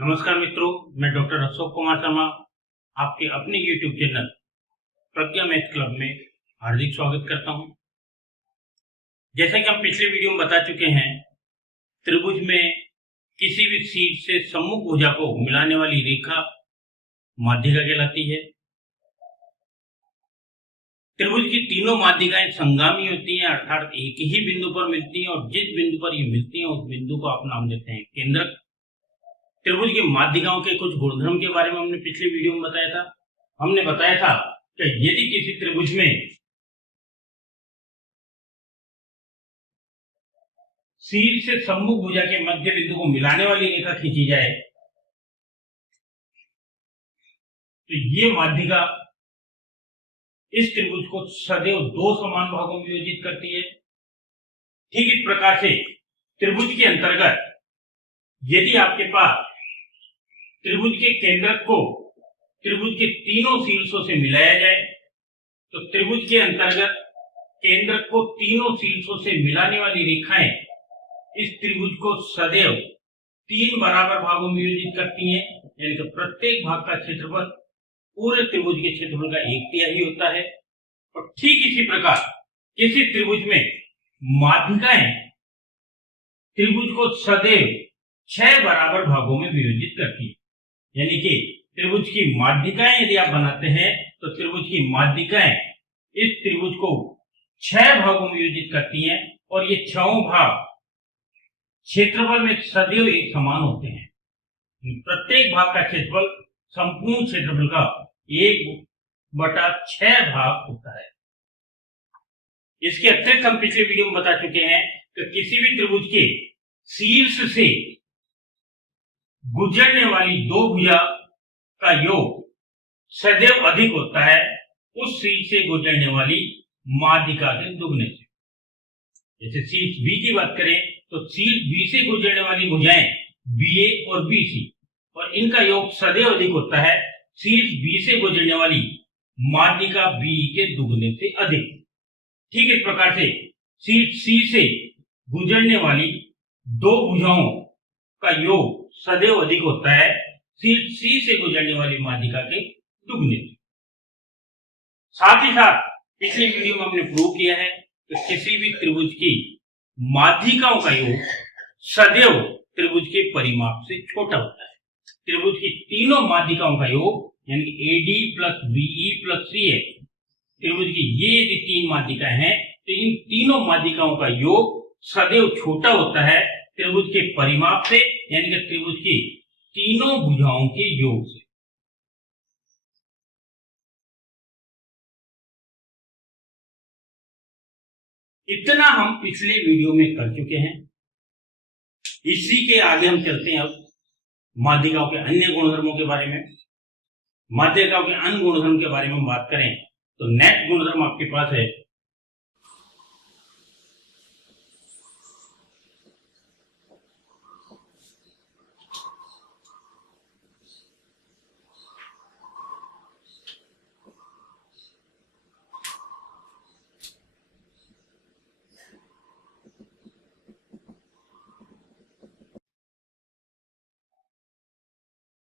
नमस्कार मित्रों, मैं डॉक्टर अशोक कुमार शर्मा आपके अपने YouTube चैनल प्रज्ञा मैथ क्लब में हार्दिक स्वागत करता हूं। जैसा कि हम पिछले वीडियो में बता चुके हैं, त्रिभुज में किसी भी शीर्ष से सम्मुख भुजा को मिलाने वाली रेखा माध्यिका कहलाती है। त्रिभुज की तीनों माध्यिकाएं संगामी होती हैं, अर्थात एक ही बिंदु पर मिलती हैं और जिस बिंदु पर ये मिलती हैं उस बिंदु को आप नाम देते हैं केंद्रक। त्रिभुज की माध्यिकाओं के कुछ गुणधर्म के बारे में हमने पिछले वीडियो में बताया था। हमने बताया था कि यदि किसी त्रिभुज में शीर्ष से सम्मुख भुजा के मध्य बिंदु को मिलाने वाली रेखा खींची जाए तो ये माध्यिका इस त्रिभुज को सदैव दो समान भागों में विभाजित करती है। ठीक इस प्रकार से त्रिभुज के अंतर्गत यदि आपके पास त्रिभुज के केंद्रक को त्रिभुज के तीनों शीर्षों से मिलाया जाए तो त्रिभुज के अंतर्गत केंद्रक को तीनों शीर्षों से मिलाने वाली रेखाएं इस त्रिभुज को सदैव तीन बराबर भागों में विभाजित करती हैं, यानी कि प्रत्येक भाग का क्षेत्रफल पूरे त्रिभुज के क्षेत्रफल का 1/3 होता है। और ठीक इसी प्रकार किसी त्रिभुज में माध्यिकाएं त्रिभुज को सदैव 6 बराबर भागों में विभाजित करती है, यानी कि त्रिभुज की माध्यिकाएं यदि आप बनाते हैं तो त्रिभुज की माध्यिकाएं इस त्रिभुज को 6 भागों में विभाजित करती हैं और ये 6 भाग क्षेत्रफल में सदैव एक समान होते हैं। प्रत्येक भाग का क्षेत्रफल संपूर्ण क्षेत्रफल का 1/6 भाग होता है। इसके अतिरिक्त हम पिछले वीडियो में बता चुके हैं कि किसी भी त्रिभुज के शीर्ष से गुजरने वाली दो भुजा का योग सदैव अधिक होता है उस शीर्ष से गुजरने वाली माध्यिका के दुगने से। जैसे शीर्ष बी की बात करें तो शीर्ष बी से गुजरने वाली भुजाएं BA और BC और इनका योग सदैव अधिक होता है शीर्ष बी से गुजरने वाली माध्यिका BE के दुगने से अधिक। ठीक इस प्रकार से शीर्ष C से गुजरने वाली दो भुजाओं का योग सदैव अधिक होता है शीर्ष C से गुजरने वाली माध्यिका के दुगने से। साथ ही साथ पिछले वीडियो में हमने प्रूव किया है कि किसी भी त्रिभुज की माध्यिकाओं का योग सदैव त्रिभुज के परिमाप से छोटा होता है। त्रिभुज की तीनों माध्यिकाओं का योग यानी कि AD plus BE plus CA, त्रिभुज की ये यदि तीन माध्यिकाएं हैं तो इन तीनों माध्यिकाओं का योग सदैव छोटा होता है त्रिभुज के परिमाप से, यानी कि त्रिभुज की तीनों भुजाओं के योग से। इतना हम पिछले वीडियो में कर चुके हैं। इसी के आगे हम चलते हैं अब माध्यिकाओं के अन्य गुणधर्मों के बारे में। माध्यिकाओं के अन्य गुणधर्म के बारे में हम बात करें तो नेक्स्ट गुणधर्म आपके पास है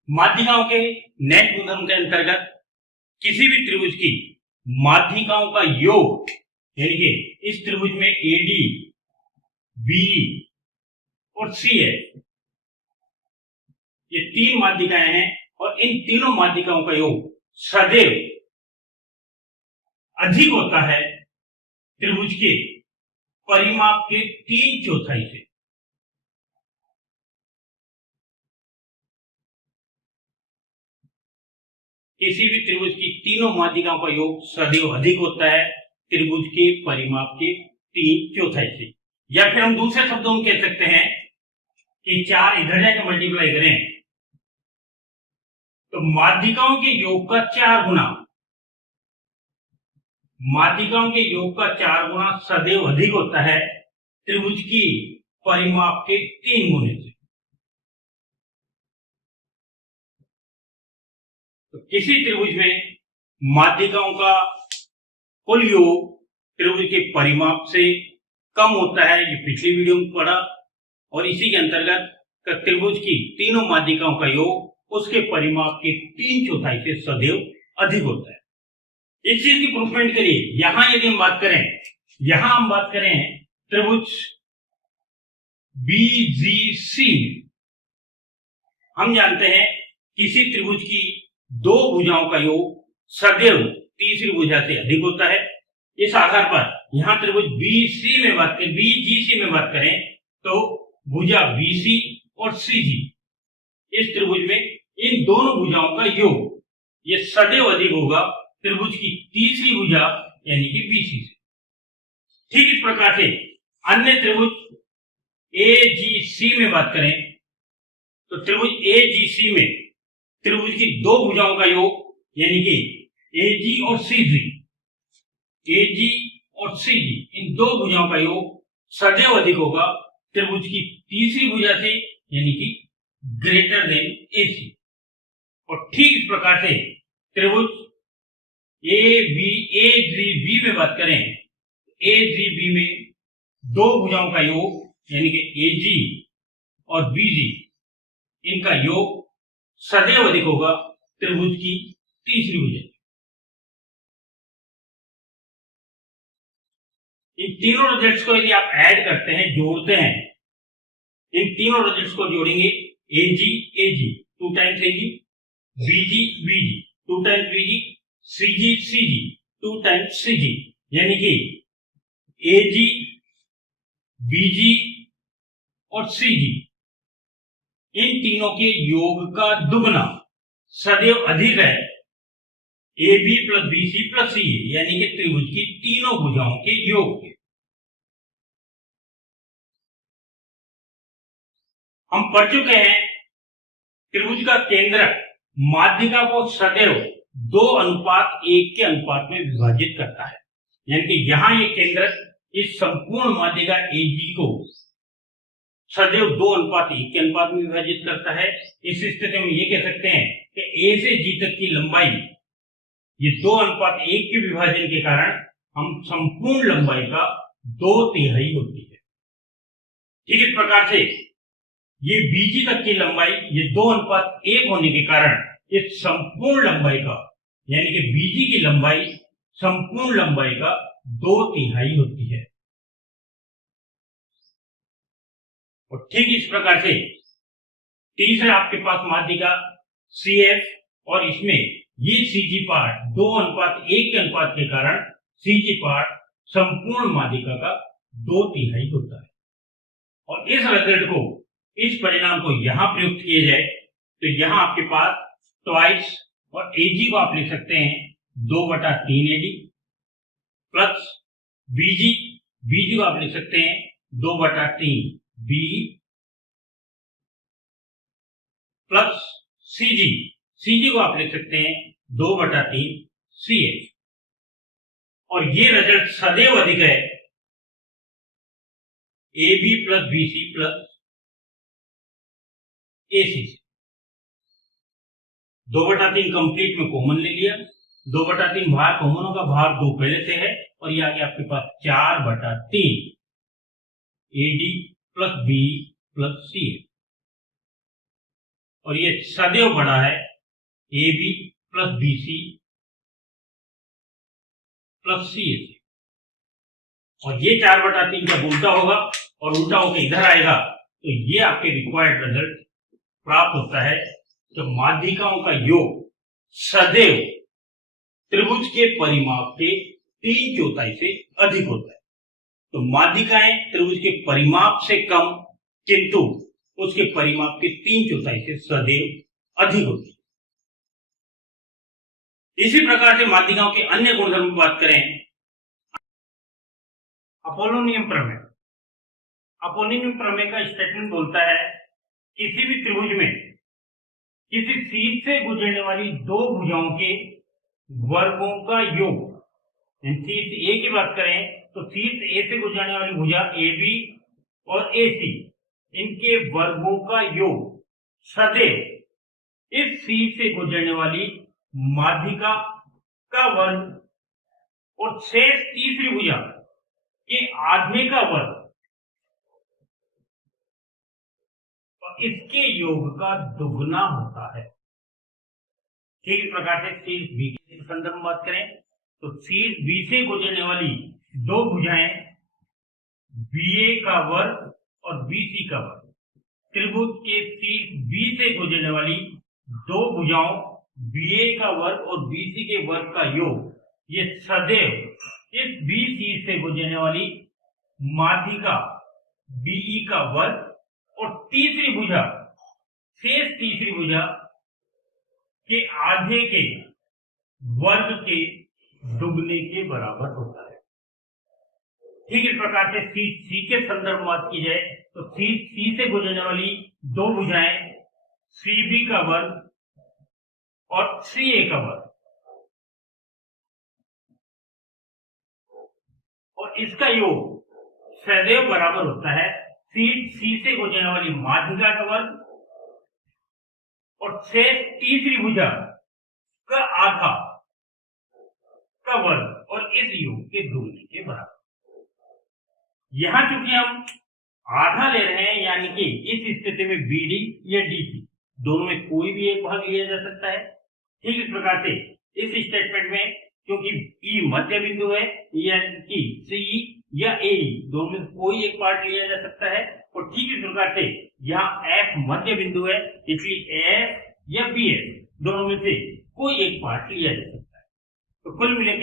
माध्यिकाओं के नेट गुणधर्म के अंतर्गत किसी भी त्रिभुज की माध्यिकाओं का योग, यानी कि इस त्रिभुज में AD, BE और C है, ये तीन माध्यिकाएं हैं और इन तीनों माध्यिकाओं का योग सदैव अधिक होता है त्रिभुज के परिमाप के 3/4 से। किसी भी त्रिभुज की तीनों माध्यिकाओं का योग सदैव अधिक होता है त्रिभुज के परिमाप के 3/4 से। या फिर हम दूसरे शब्दों में कह सकते हैं कि 4 इधर जाकर मल्टीप्लाई करें तो माध्यिकाओं के योग का 4 गुना, माध्यिकाओं के योग का 4 गुना सदैव अधिक होता है त्रिभुज की परिमाप के 3 गुने से। तो किसी त्रिभुज में माध्यिकाओं का कुल योग त्रिभुज के परिमाप से कम होता है, ये पिछली वीडियो में पढ़ा, और इसी के अंतर्गत का त्रिभुज की तीनों माध्यिकाओं का योग उसके परिमाप के 3/4 से सदैव अधिक होता है। इस चीज की प्रूफमेंट के लिए यहां यदि हम बात करें त्रिभुज BGC में, हम जानते हैं किसी त्रिभुज की दो भुजाओं का योग सदैव तीसरी भुजा से अधिक होता है। इस आधार पर यहां त्रिभुज BGC में बात करें तो भुजा BC और CG, इस त्रिभुज में इन दोनों भुजाओं का योग ये सदैव अधिक होगा त्रिभुज की तीसरी भुजा यानी कि BC से। ठीक इस प्रकार से अन्य त्रिभुज AGC में बात करें तो त्रिभुज AGC में त्रिभुज की दो भुजाओं का योग यानी कि AG और CG, इन दो भुजाओं का योग सदैव अधिक होगा त्रिभुज की तीसरी भुजा से यानी कि ग्रेटर देन AC। और ठीक इस प्रकार से त्रिभुज AGB में बात करें, AGB में दो भुजाओं का योग यानी कि AG और BG, इनका योग सदैव अधिक होगा त्रिभुज की तीसरी भुजा। इन तीनों रिजल्ट्स को यदि आप ऐड करते हैं, जोड़ते हैं, इन तीनों रिजल्ट्स को जोड़ेंगे AG 2 times AG, BG 2 times BG, CG 2 times CG, यानी कि AG, BG और CG इन तीनों के योग का दुगना सदैव अधिक है AB plus BC plus CA, यानी कि त्रिभुज की तीनों भुजाओं के योग के। हम पढ़ चुके हैं त्रिभुज का केंद्रक माध्यिका को सदैव 2:1 के अनुपात में विभाजित करता है, यानी कि यहां ये केंद्रक इस संपूर्ण माध्यिका AG को सदैव 2:1 के अनुपात में विभाजित करता है। इस स्थिति में ये कह सकते हैं कि A से G तक की लंबाई ये 2:1 के विभाजन के कारण हम संपूर्ण लंबाई का 2/3 होती है। ठीक इस प्रकार से ये BG तक की लंबाई ये 2:1 होने के कारण इस संपूर्ण लंबाई का यानी कि BG की लंबाई संपूर्ण लंबाई का 2/3 होती है। और ठीक इस प्रकार से तीसरा आपके पास माध्यिका CF, और इसमें ये CG पार्ट 2:1 के अनुपात के कारण CG पार्ट संपूर्ण माध्यिका का 2/3 होता है। और इस रिजल्ट को, इस परिणाम को यहां प्रयुक्त किया जाए तो यहां आपके पास ट्वाइस, और AG को आप लिख सकते हैं 2/3 AD प्लस BG को आप लिख सकते हैं 2/3 BE प्लस CG को आप लिख सकते हैं 2/3 CH। और ये रिजल्ट सदैव अधिक है AB plus BC plus AC से। 2/3 कंप्लीट में कॉमन ले लिया, 2/3 बाहर कॉमन होगा, बाहर 2 पहले से है, और ये आगे आपके पास 4/3 AD plus BE plus CA। और ये सदैव बड़ा है AB plus BC plus CA से। और ये 4/3 जब उल्टा होगा और उल्टा होकर इधर आएगा तो ये आपके रिक्वायर्ड रिजल्ट प्राप्त होता है। तो माध्यिकाओं का योग सदैव त्रिभुज के परिमाप के 3/4 से अधिक होता है। तो माध्यिकाएं त्रिभुज के परिमाप से कम किंतु उसके परिमाप के 3/4 से सदैव अधिक होती है। इसी प्रकार से माध्यिकाओं के अन्य गुणधर्म की बात करें, अपोलोनियम प्रमेय। अपोलोनियम प्रमेय का स्टेटमेंट बोलता है किसी भी त्रिभुज में किसी शीर्ष से गुजरने वाली दो भुजाओं के वर्गों का योग, शीर्ष A की बात करें तो शीर्ष A से गुजरने वाली भुजा AB और AC, इनके वर्गों का योग सदैव इस शीर्ष से गुजरने वाली माध्यिका का वर्ग और शेष तीसरी भुजा के आधे का वर्ग, और इसके योग का दुगना होता है। ठीक इस प्रकार से शीर्ष बी के संदर्भ में बात करें तो शीर्ष बी से गुजरने वाली दो भुजाएं बीए का वर्ग और बीसी का वर्ग, त्रिभुज के शीर्ष बी से गुजरने वाली दो भुजाओं बीए का वर्ग और बीसी के वर्ग का योग, ये सदैव इस बी शीर्ष से गुजरने वाली माध्यिका बीई का वर्ग और तीसरी भुजा शेष तीसरी भुजा के आधे के वर्ग के दुगने के बराबर होता है। ठीक इस प्रकार से सी के संदर्भ में बात की जाए तो सी से गुजरने वाली दो भुजाएं सी बी का वर्ग और सी ए का वर्ग, और इसका योग सदैव बराबर होता है सी से गुजरने वाली माध्यिका का वर्ग और शेष तीसरी भुजा का आधा का वर्ग और इस योग के दुगने के बराबर। यहां चूंकि हम आधा ले रहे हैं, यानी कि इस स्थिति में बीडी या डीसी दोनों में कोई भी एक भाग लिया जा सकता है। ठीक इस प्रकार से इस स्टेटमेंट में क्योंकि ई मध्य बिंदु है, यानी कि सी या ए दोनों में कोई एक पार्ट लिया जा सकता है, और ठीक इस प्रकार से यहाँ एफ मध्य बिंदु है, इसलिए एफ या बी एफ दोनों में से कोई एक पार्ट लिया जा सकता है। तो कुल मिला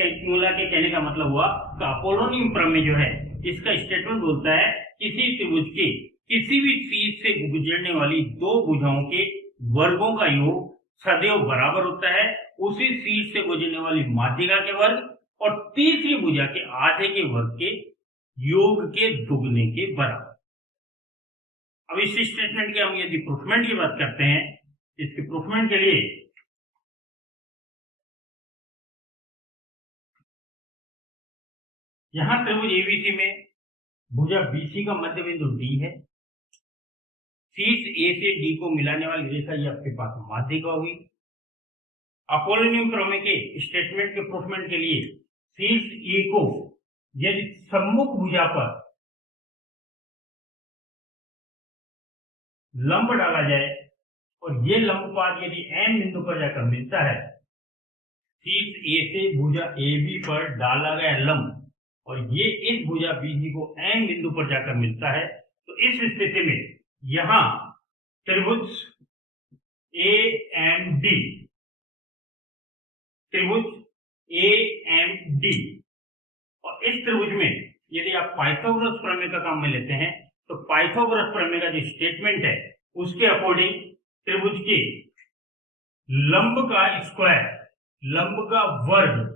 के कहने का मतलब हुआ कि अपोलोनियम प्रमेय जो है इसका स्टेटमेंट बोलता है किसी त्रिभुज के किसी भी शीर्ष से गुजरने वाली दो भुजाओं के वर्गों का योग सदैव बराबर होता है उसी शीर्ष से गुजरने वाली माध्यिका के वर्ग और तीसरी भुजा के आधे के वर्ग के योग के दुगने के बराबर। अब इस स्टेटमेंट के हम यदि प्रूफमेंट की बात करते हैं, इसके प्रूफमेंट के लिए यहां त्रिभुज एबीसी में भुजा बीसी का मध्य बिंदु डी है, शीर्ष ए से डी को मिलाने वाली रेखा ये आपके पास माध्यिका होगी। अपोलोनियम प्रमेय के स्टेटमेंट के प्रूफमेंट के लिए शीर्ष ए को यदि सम्मुख भुजा पर लंब डाला जाए और ये लंबपात यदि एम बिंदु पर जाकर मिलता है, शीर्ष ए से भुजा ए बी पर डाला गया लंब और ये इस भुजा बीसी को एम बिंदु पर जाकर मिलता है, तो इस स्थिति में यहां त्रिभुज ए एम डी, त्रिभुज ए एम डी, और इस त्रिभुज में यदि आप पाइथागोरस प्रमेय का काम में लेते हैं तो पाइथागोरस प्रमेय का जो स्टेटमेंट है उसके अकॉर्डिंग त्रिभुज के लंब का स्क्वायर, लंब का वर्ग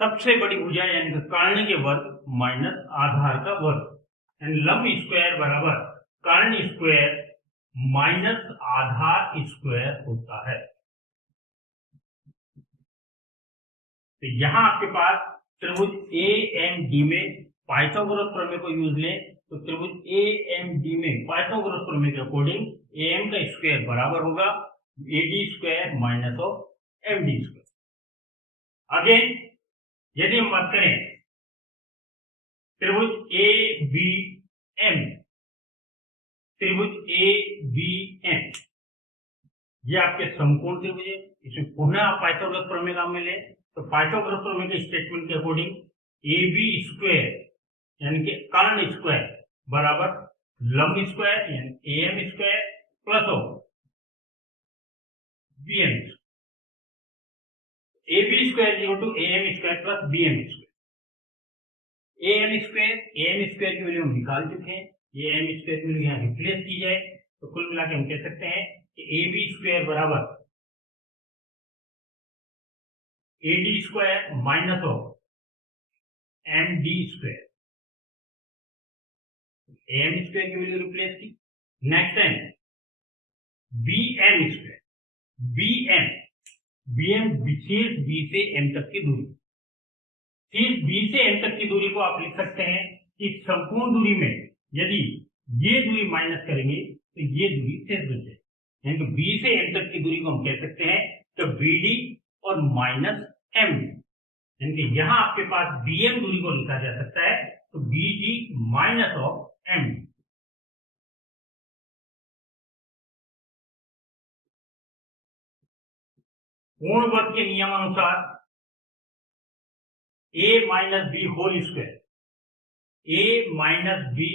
सबसे बड़ी भुजा यानी कि कर्ण के वर्ग माइनस आधार का वर्ग, यानी लंब स्क्वायर बराबर कर्ण स्क्वायर माइनस आधार स्क्वायर होता है। तो यहां आपके पास त्रिभुज ए एम डी में पाइथागोरस प्रमेय को यूज लें तो त्रिभुज ए एम डी में पाइथागोरस प्रमेय के अकॉर्डिंग ए एम का स्क्वायर बराबर होगा A D square minus of M D square. Again यदि हम बात करें त्रिभुज ए बी एम, त्रिभुज ए बी एम ये आपके समकोण त्रिभुज है, इसमें पुनः आप पाइथागोरस प्रमेय काम में लें तो पाइथागोरस प्रमेय के स्टेटमेंट के अकॉर्डिंग ए बी स्क्वायर यानी कि कर्ण स्क्वायर बराबर लंब स्क्वायर यानी A M square plus of B M, A B square equal to A M square plus B M square. A M square की वैल्यू हम निकाल चुके हैं, ये एम स्क्वायर की वैल्यू यहाँ रिप्लेस की जाए तो कुल मिला के हम कह सकते हैं कि ए बी स्क्वायर बराबर A D square minus of M D square, M square की वैल्यू रिप्लेस की। Next time B M square, B M शीर्ष बी से एम तक की दूरी, शीर्ष बी से एम तक की दूरी को आप लिख सकते हैं कि संपूर्ण दूरी में यदि ये दूरी माइनस करेंगे तो ये दूरी शेष बच जाएगी, यानी कि बी से एम तक की दूरी को हम कह सकते हैं तो बी डी और माइनस एम डी, यानी कि यहां आपके पास बी एम दूरी को लिखा जा सकता है तो BD माइनस ऑफ MD। पूर्ण वर्ग के नियमानुसार A minus B whole square, A minus B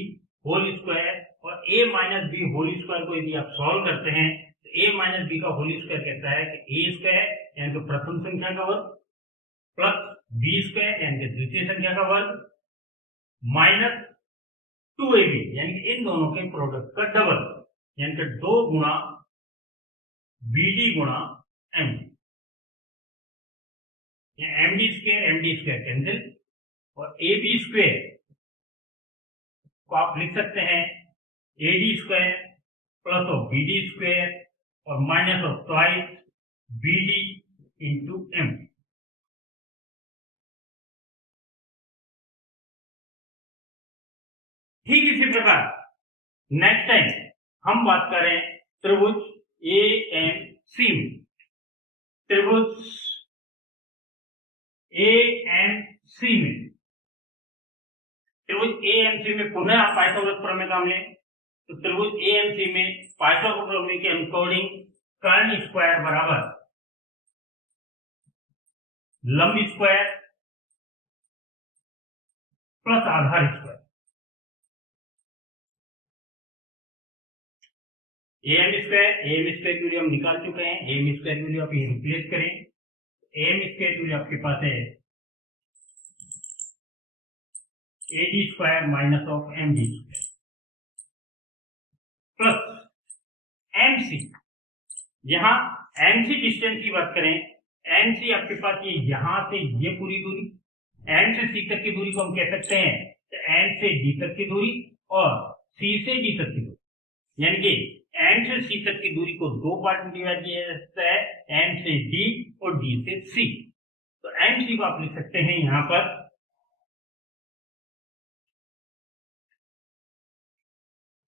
whole square और A minus B whole square को यदि आप सॉल्व करते हैं तो A माइनस बी का होल स्क्वायर कहता है कि A स्क्वायर यानी कि प्रथम संख्या का वर्ग प्लस B स्क्वायर यानी कि द्वितीय संख्या का वर्ग माइनस 2AB यानी कि इन दोनों के प्रोडक्ट का डबल यानी कि 2 गुणा BD गुणा MD। MD स्क्वायर कैंसिल और AB स्क्वायर को आप लिख सकते हैं AD square plus of BD square और minus of twice BD into MD। ठीक इसी प्रकार नेक्स्ट टाइम हम बात करें त्रिभुज AMC में। त्रिभुज AMC में पुनः आप पाइथागोरस प्रमेय काम लें तो त्रिभुज AMC में पाइथागोरस प्रमेय के अकॉर्डिंग कर्ण स्क्वायर बराबर लंब square plus Aadhaar square. AM square की वैल्यू हम निकाल चुके हैं। AM स्क्वायर की वैल्यू आप ये रिप्लेस करें। AM स्क्वायर की वैल्यू आपके पास है AD square minus of MD square plus MC। यहां MC डिस्टेंस की बात करें, MC आपके पास ये यहां से ये पूरी दूरी, N से C तक की दूरी को हम कह सकते हैं तो N से D तक की दूरी और C से D तक की दूरी, यानी कि N से C तक की दूरी को दो पार्ट में डिवाइड किया जा सकता है, N से D और D से C। तो MC को आप लिख सकते हैं यहां पर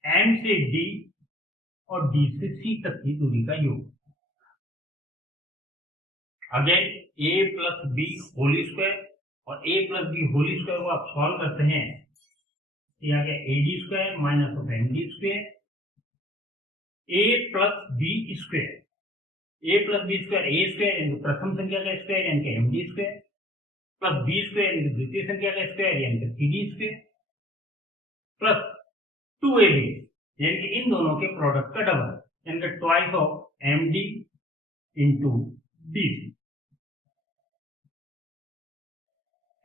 M से D और D से C तक की दूरी का योग। Again A plus B whole square और A plus B whole square को आप सॉल्व करते हैं, यहाँ के AD square minus of MD square, A plus B square, A plus B square A square into प्रथम संख्या का स्क्वायर यानी कि MD square plus B square into द्वितीय संख्या का स्क्वायर यानी कि CD स्क्वायर प्लस 2AB यानी कि इन दोनों के प्रोडक्ट का डबल यानी कि twice of MD into DC।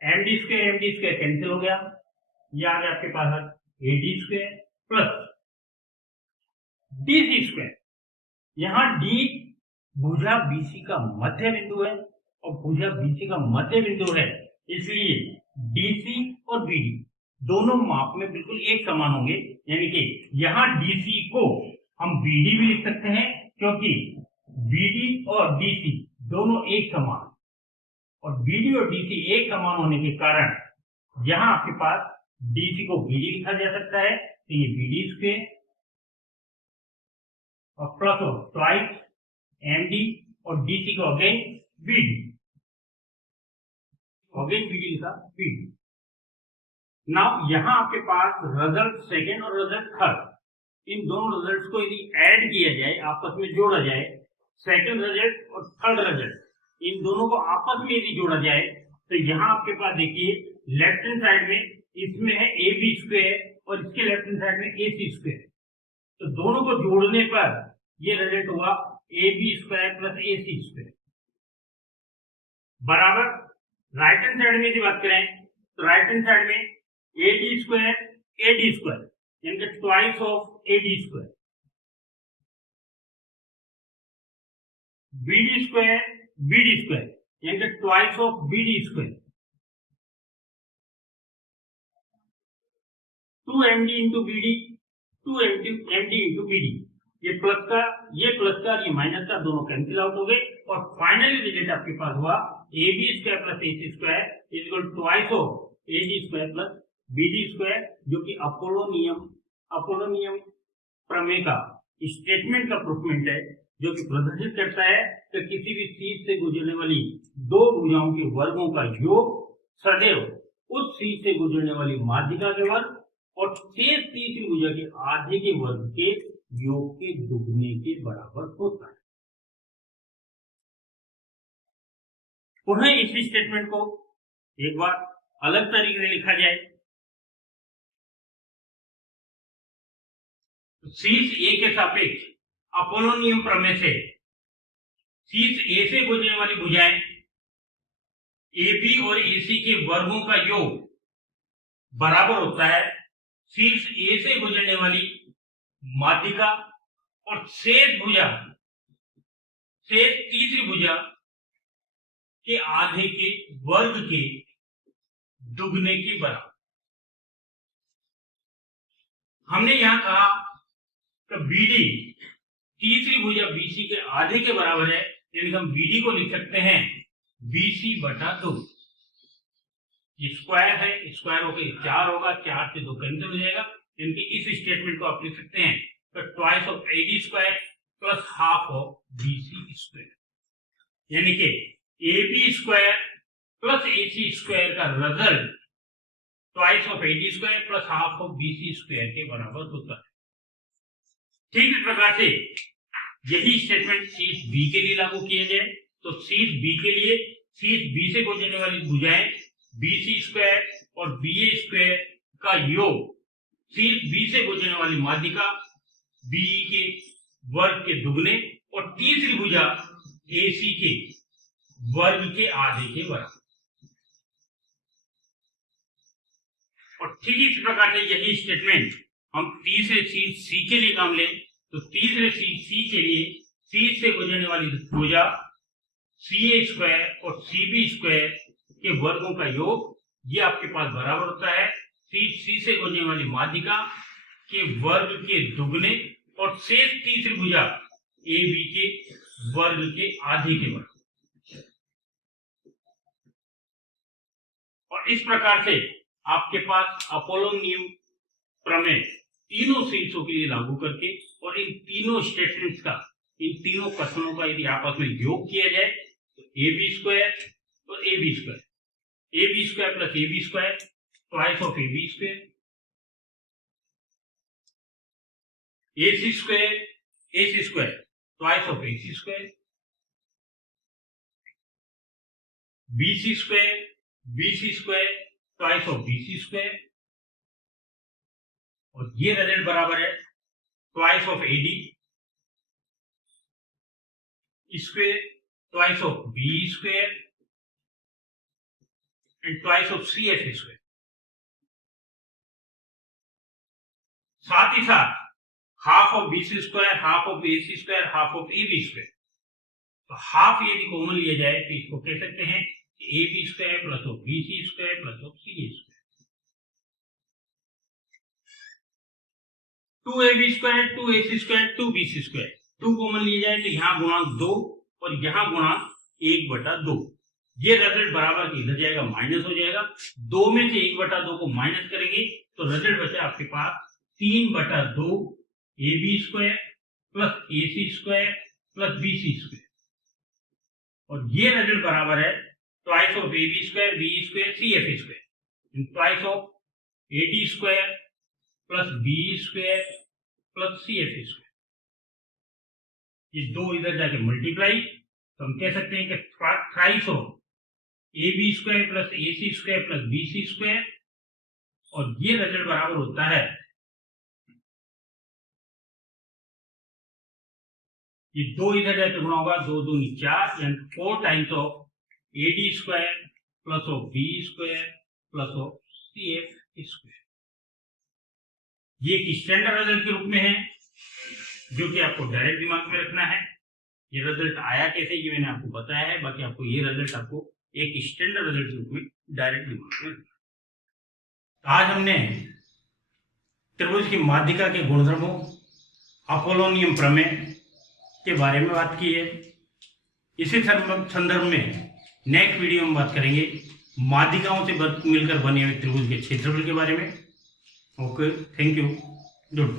MD square cancel हो गया, ये आ गया आपके पास AD square plus DC square. यहां D भुजा BC का मध्य बिंदु है और भुजा BC का मध्य बिंदु है, इसलिए DC और BD दोनों माप में बिल्कुल एक समान होंगे, यानी कि यहां DC को हम BD भी लिख सकते हैं क्योंकि BD और DC दोनों एक समान और BD और DC एक समान होने के कारण यहां आपके पास DC को BD लिखा जा सकता है, तो ये BD स्क्वायर और प्लस ऑफ ट्वाइस MD और DC को अगेन BD लिखा BD। नाउ यहां आपके पास रिजल्ट सेकेंड और रिजल्ट थर्ड, इन दोनों रिजल्ट्स को यदि ऐड किया जाए, आपस में जोड़ा जाए, सेकेंड रिजल्ट और थर्ड रिजल्ट इन दोनों को आपस में यदि जोड़ा जाए तो यहां आपके पास देखिए लेफ्ट हैंड साइड में इसमें है AB स्क्वायर और इसके लेफ्ट हैंड साइड में AC स्क्वायर, तो दोनों को जोड़ने पर ये रिजल्ट हुआ AB square plus AC square बराबर राइट हैंड साइड में यदि बात करें तो राइट हैंड साइड में AD स्क्वायर यानी कि twice of AD square, BD square यानी कि twice of BD square, 2MD into BD, 2MD into BD, ये प्लस का ये माइनस का दोनों कैंसिल आउट हो गए और फाइनली रिजल्ट आपके पास हुआ AB square plus AC square is equal twice of AD square plus BD square, जो कि अपोलो नियम प्रमेय का स्टेटमेंट का प्रूफमेंट है, जो कि प्रदर्शित करता है कि किसी भी चीज से गुजरने वाली दो भुजाओं के वर्गों का योग सदैव उस सी से गुजरने वाली माध्यिका के वर्ग और शेष तीसरी भुजा के आधे के वर्ग के योग के दुगने के बराबर होता है। पुनः इस स्टेटमेंट को एक बार अलग तरीके से लिखा जाए। शीर्ष ए के सापेक्ष अपोलोनियम प्रमेय से शीर्ष ए से गुजरने वाली भुजाएं ए बी और ए सी के वर्गों का योग बराबर होता है शीर्ष ए से गुजरने वाली माध्यिका और शेष तीसरी भुजा के आधे के वर्ग के दुगने के बराबर। हमने यहां कहा कि बीडी तीसरी भुजा बीसी के आधे के बराबर है, यानी हम बीडी को लिख सकते हैं बीसी बटा 2। स्क्वायर है, स्क्वायर होकर 4 होगा, 4 से 2 कैंसिल हो जाएगा, यानी इस स्टेटमेंट को आप लिख सकते हैं तो twice of AD square plus half of BC square, यानी कि AB square plus AC square का result twice of AD square plus half of BC square के बराबर होता है। ठीक इस प्रकार से यही स्टेटमेंट शीर्ष B के लिए लागू किया जाए तो शीर्ष B के लिए शीर्ष B से गुजरने वाली भुजाएं BC स्क्वायर और BA स्क्वायर का योग शीर्ष B से गुजरने वाली माध्यिका BE के वर्ग के दुगने और तीसरी भुजा AC के वर्ग के आधे के बराबर। और ठीक इस प्रकार से यही स्टेटमेंट हम तीसरे शीर्ष सी के लिए काम लें तो तीसरे शीर्ष सी के लिए शीर्ष से गुजरने वाली भुजा CA स्क्वायर और CB स्क्वायर के वर्गों का योग ये आपके पास बराबर होता है शीर्ष सी से गुजरने वाली माध्यिका के वर्ग के दुगने और शेष तीसरी भुजा AB के वर्ग के आधे के बराबर। और इस प्रकार से आपके पास अपोलोनियम प्रमेय तीनों शीर्षों के लिए लागू करके और इन तीनों स्टेटमेंट्स का इन तीनों कथनों का यदि आपस में योग किया जाए तो AB स्क्वायर और AB square plus AB square twice of AB square, AC square twice of AC square, BC square twice of BC square, और ये रिजल्ट बराबर है twice of AD square twice of BE square and twice of CF square. साथ ही साथ half of BC square, half of AC square, half of AB square. तो half यदि common लिया जाए तो इसको कह सकते हैं AB square plus of BC square plus of CA square. 2AB square 2AC square 2BC square, 2 common लिया जाए तो यहाँ गुणांक 2 और यहाँ गुणांक 1/2। ये रिजल्ट बराबर की इधर जाएगा माइनस हो जाएगा, 2 में से 1/2 को माइनस करेंगे तो रिजल्ट बचा आपके पास 3/2 AB square plus AC square plus BC square, और ये रिजल्ट बराबर है twice of AB square BE square CF square twice of AD square plus BE square plus CF square. ये दो इधर जाके मल्टीप्लाई तो हम कह सकते हैं कि thrice of AB square plus AC square plus BC square, और ये रिजल्ट बराबर होता है ये दो इधर जाके गुणा होगा 2 दूनी 4 यानी 4 times of AD square plus of BE square plus of CF square. ये एक स्टैंडर्ड रिजल्ट के रूप में है जो कि आपको डायरेक्ट दिमाग में रखना है। ये रिजल्ट आया कैसे ये मैंने आपको बताया है, बाकी आपको ये रिजल्ट आपको एक स्टैंडर्ड रिजल्ट के रूप में डायरेक्ट दिमाग में रखना। आज हमने त्रिभुज की माध्यिका के गुणधर्मों अपोलोनियम प्रमेय के बारे में बात की है। इसी संदर्भ में नेक्स्ट वीडियो में बात करेंगे माध्यिकाओं से मिलकर बने हुए त्रिभुज के क्षेत्रफल के बारे में। Okay, thank you, good.